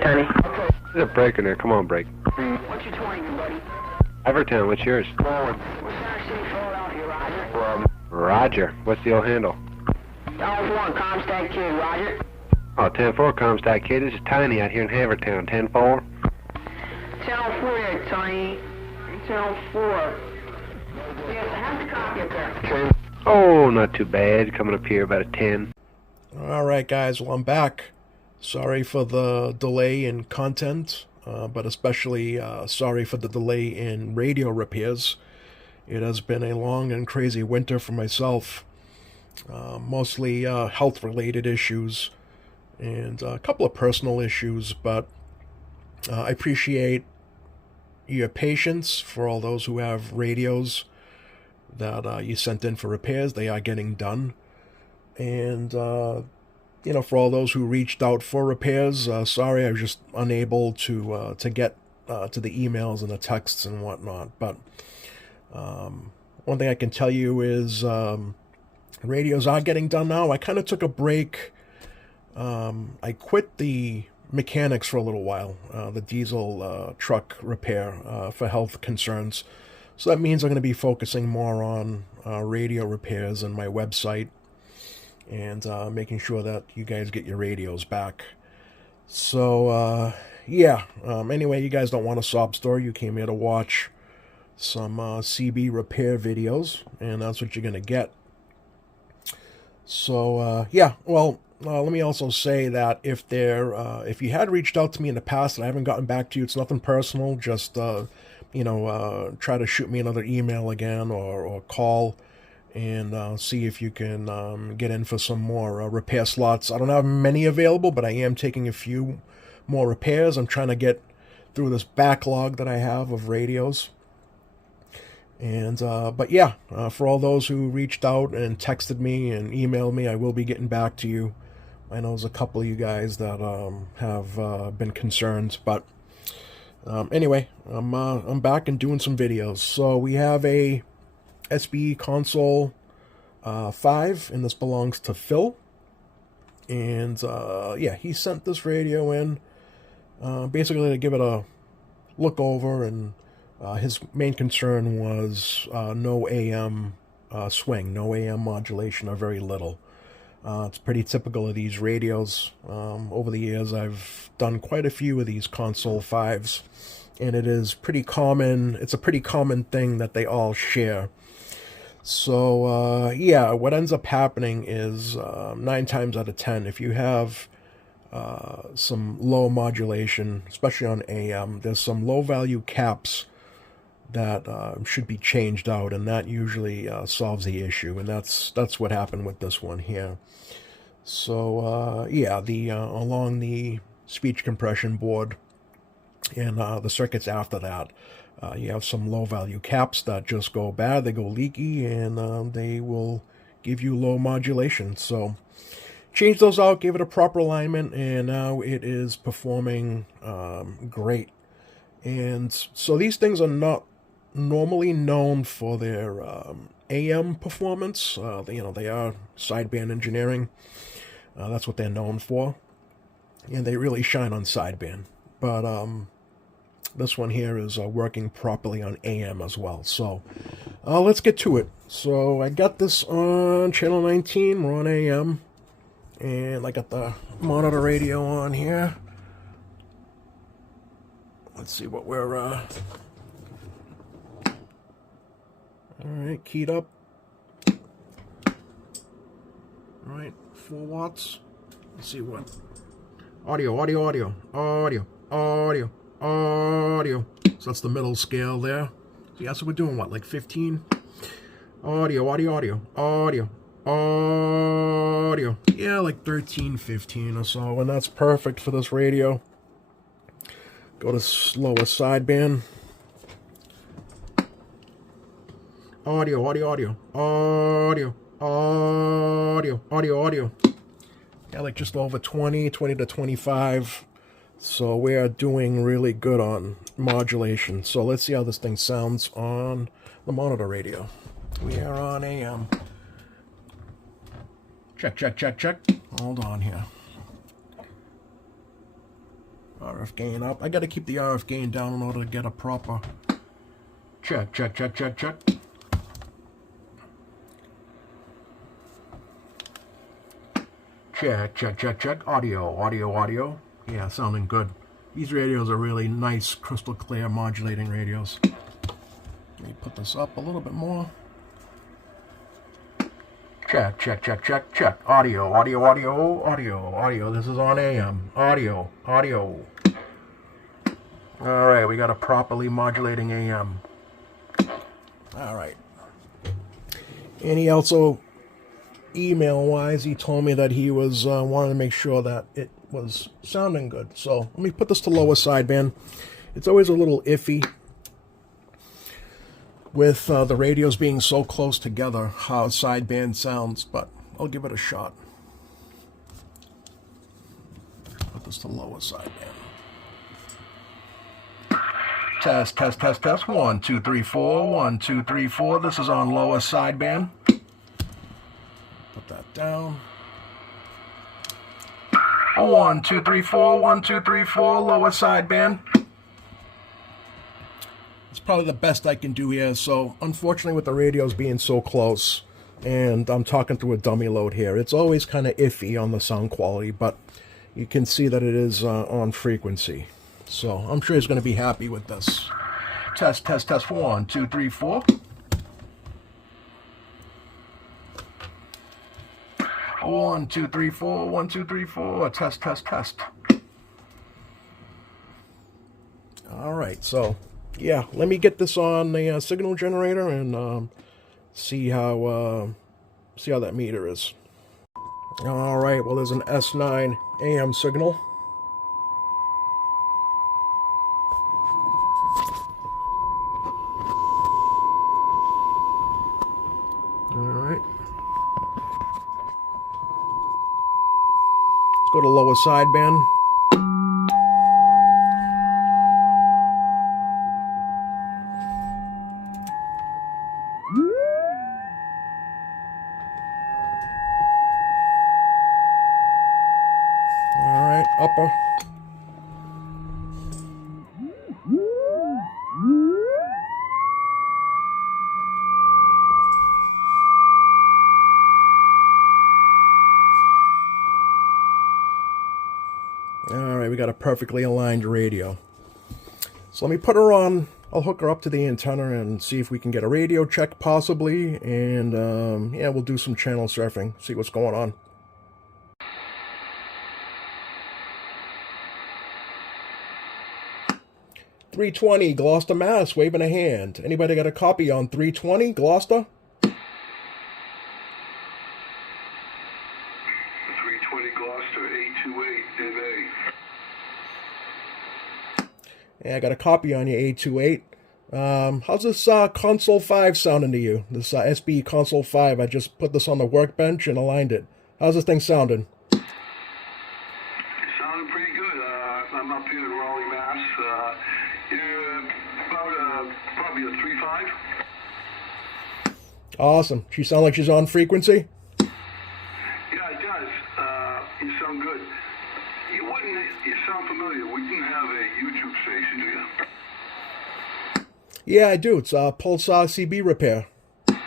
Tony. There's a break in there. Come on, break. What's your 20, buddy? Everton, what's yours? Forward. What's Center City, Philadelphia, Roger? Roger. What's the old handle? Dollar 1, Comstock Kid, Roger. Oh, 10-4 Comstock Kid. This is Tiny out here in Havertown. 10-4. 10-4 there, Tony. 10-4. Yes, I have the copy up there. Oh, not too bad. Coming up here about a 10. Alright guys, well I'm back. Sorry for the delay in content, but especially sorry for the delay in radio repairs. It has been a long and crazy winter for myself. Mostly health-related issues and a couple of personal issues, but I appreciate your patience for all those who have radios that you sent in for repairs. They are getting done. And, you know, for all those who reached out for repairs, sorry, I was just unable to get to the emails and the texts and whatnot. But one thing I can tell you is radios are getting done now. I kind of took a break. I quit the mechanics for a little while, the diesel truck repair for health concerns. So that means I'm going to be focusing more on radio repairs and my website and making sure that you guys get your radios back. So, yeah. Anyway, you guys don't want a sob story. You came here to watch some CB repair videos, and that's what you're going to get. So, yeah. Well, let me also say that if you had reached out to me in the past and I haven't gotten back to you, it's nothing personal. Just, you know, try to shoot me another email again or call and see if you can get in for some more repair slots. I don't have many available, but I am taking a few more repairs. I'm trying to get through this backlog that I have of radios. And but yeah, for all those who reached out and texted me and emailed me, I will be getting back to you. I know there's a couple of you guys that have been concerned, but anyway, I'm back and doing some videos. So we have a SBE Console V, and this belongs to Phil. And yeah, he sent this radio in basically to give it a look over, and his main concern was no AM swing, no AM modulation, or very little. It's pretty typical of these radios. Over the years, I've done quite a few of these Console Vs, and it is pretty common. It's a pretty common thing that they all share. So, yeah, what ends up happening is 9 times out of 10, if you have some low modulation, especially on AM, there's some low-value caps that should be changed out, and that usually solves the issue, and that's what happened with this one here. So, yeah, along the speech compression board and the circuits after that, you have some low-value caps that just go bad, they go leaky, and they will give you low modulation. So change those out, give it a proper alignment, and now it is performing great. And so these things are not normally known for their AM performance. You know, they are sideband engineering. That's what they're known for. And they really shine on sideband. But this one here is working properly on AM as well. So let's get to it. So I got this on channel 19. We're on AM. And I got the monitor radio on here. Let's see what we're... Alright, keyed up. Alright, 4 watts. Let's see what. Audio. So that's the middle scale there. So yeah, so we're doing what, like 15? Audio. Yeah, like 13, 15 or so, and that's perfect for this radio. Go to slower sideband. Audio. Yeah, like just over 20 to 25. So we are doing really good on modulation. So let's see how this thing sounds on the monitor radio. We are on AM. Check. Hold on here. RF gain up. I got to keep the RF gain down in order to get a proper check. Check. Audio. Yeah, sounding good. These radios are really nice, crystal clear, modulating radios. Let me put this up a little bit more. Check. Audio. This is on AM. Audio. Alright, we got a properly modulating AM. Alright. And he also, email-wise, he told me that he was wanting to make sure that it was sounding good. So let me put this to lower sideband. It's always a little iffy with the radios being so close together, how sideband sounds, but I'll give it a shot. Put this to lower sideband. Test. 1, 2, 3, 4. 1, 2, 3, 4. This is on lower sideband. Put that down. 1, 2, 3, 4. 1, 2, 3, 4. Lower sideband. It's probably the best I can do here. So, unfortunately, with the radios being so close, and I'm talking through a dummy load here, it's always kind of iffy on the sound quality, but you can see that it is on frequency. So, I'm sure he's going to be happy with this. Test. 1, 2, 3, 4. 1, 2, 3, 4. 1, 2, 3, 4. Test. All right, so yeah, let me get this on the signal generator and see how that meter is. All right, well, there's an S9 AM signal. All right. Let's go to lower sideband. All right, upper. Alright, we got a perfectly aligned radio. So let me put her on. I'll hook her up to the antenna and see if we can get a radio check possibly. And yeah, we'll do some channel surfing, see what's going on. .320 Gloucester, Mass, waving a hand. Anybody got a copy on 320 Gloucester? 320 Gloucester, 828 MA. Yeah, I got a copy on you, 828. How's this Console 5 sounding to you? This SBE Console 5. I just put this on the workbench and aligned it. How's this thing sounding? It's sounding pretty good. I'm up here in Raleigh, Mass. About probably a 3.5. Awesome. She sound like she's on frequency? Yeah, it does. You sound good. You sound familiar. We didn't have a YouTube station, do you? Yeah, I do. It's Pulsar CB Repair. Gotcha,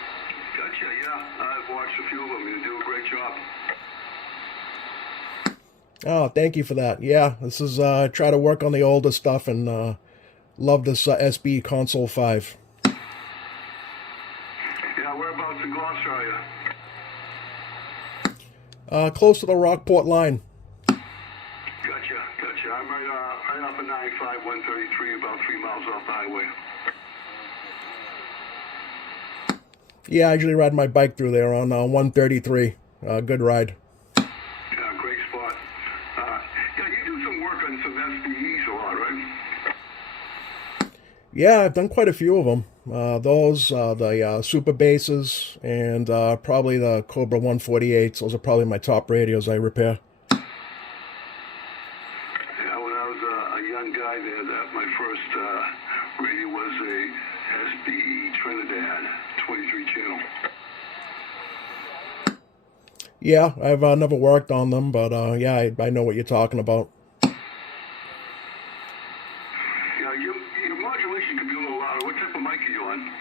yeah. I've watched a few of them. You do a great job. Oh, thank you for that. Yeah, this is try to work on the older stuff and love this SBE Console 5. Yeah, whereabouts in Gloucester are you? Close to the Rockport line. Gotcha. I'm right off of 95, 133, about 3 miles off the highway. Yeah, I usually ride my bike through there on 133. Good ride. Yeah, great spot. Yeah, you do some work on some SBEs a lot, right? Yeah, I've done quite a few of them. The Super Basses and probably the Cobra 148s. Those are probably my top radios I repair. Yeah, when I was a young guy there, my first radio was a SBE Trinidad 23 channel. Yeah, I've never worked on them, but yeah, I know what you're talking about. Yeah, your modulation could be a little louder. What type of mic are you on?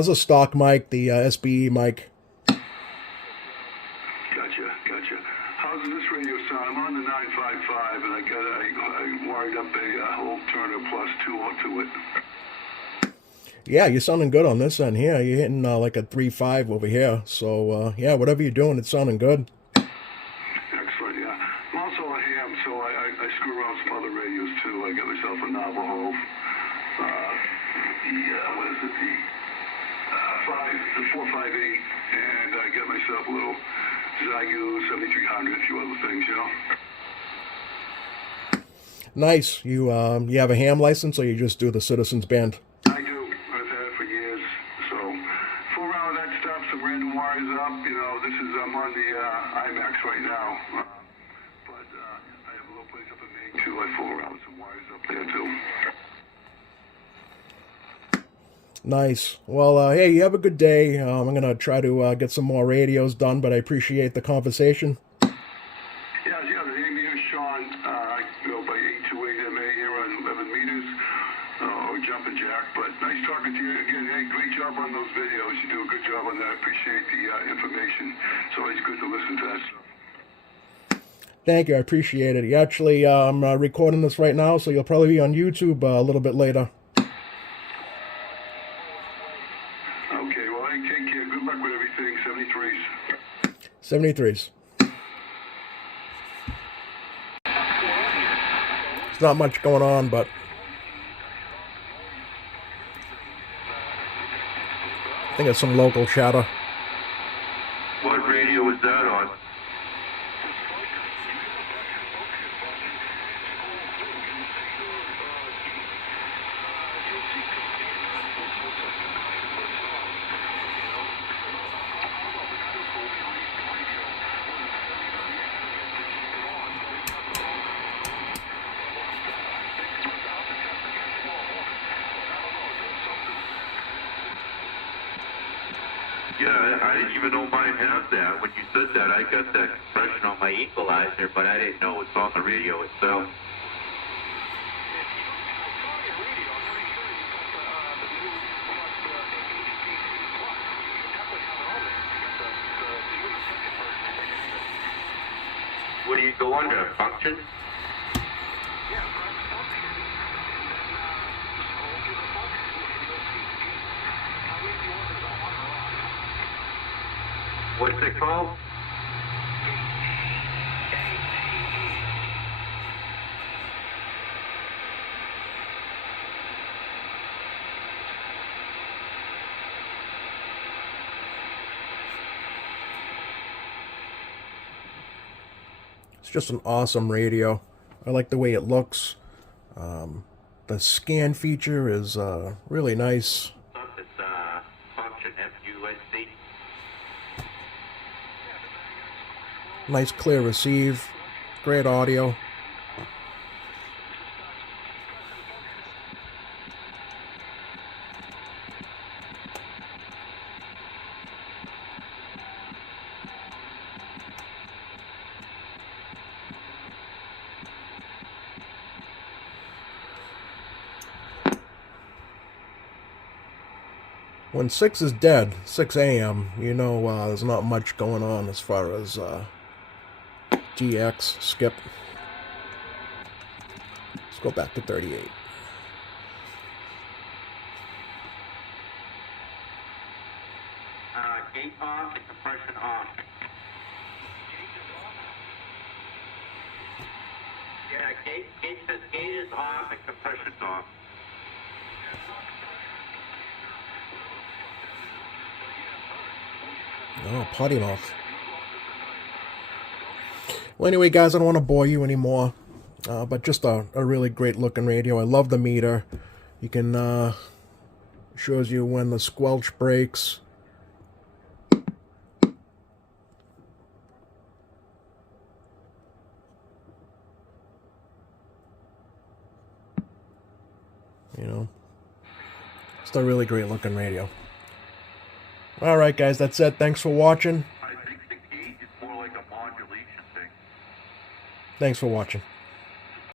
It's a stock mic, the SBE mic. Gotcha. How's this radio sound? I'm on the 955, and I wired up a whole Turner Plus 2 onto it. Yeah, you're sounding good on this end here. You're hitting like a 3.5 over here. So, yeah, whatever you're doing, it's sounding good. Excellent, yeah. I'm also a ham, so I screw around some other radios, too. I got myself a Navajo. What is it? The 458, and I got myself a little Zygu 7300, a few other things, you know. Nice. You have a ham license, or you just do the Citizens Band? I do. I've had it for years. So, fool around with that stuff, some random wires up. You know, I'm on the IMAX right now. But I have a little place up in Maine, too. I fool around with some wires up there, too. Nice. Well, hey, you have a good day. I'm going to try to get some more radios done, but I appreciate the conversation. Yeah, the name here is Sean. I go by 828 MA here on 11 meters, or jumping jack. But nice talking to you again. Hey, great job on those videos. You do a good job on that. I appreciate the information. It's always good to listen to that stuff. Thank you. I appreciate it. Actually, I'm recording this right now, so you'll probably be on YouTube a little bit later. Okay, well, hey, take care. Good luck with everything. 73s. 73s. There's not much going on, but I think it's some local chatter. What radio is that on? Yeah, I didn't even know mine had that. When you said that, I got that compression on my equalizer, but I didn't know it's on the radio itself. What do you go under? Function? What's it called? It's just an awesome radio. I like the way it looks. The scan feature is really nice. It's function FUSC. Nice clear receive. Great audio. When 6 is dead, 6 a.m., you know there's not much going on as far as GX, skip. Let's go back to 38. Gate off and compression off. Yeah, gate is off and compression's off. Oh, potty mouth. Well, anyway, guys, I don't want to bore you anymore. But just a really great looking radio. I love the meter. You can, shows you when the squelch breaks. You know, it's a really great looking radio. Alright guys, that's it. Thanks for watching. I think the gauge is more like a modulation thing. Thanks for watching.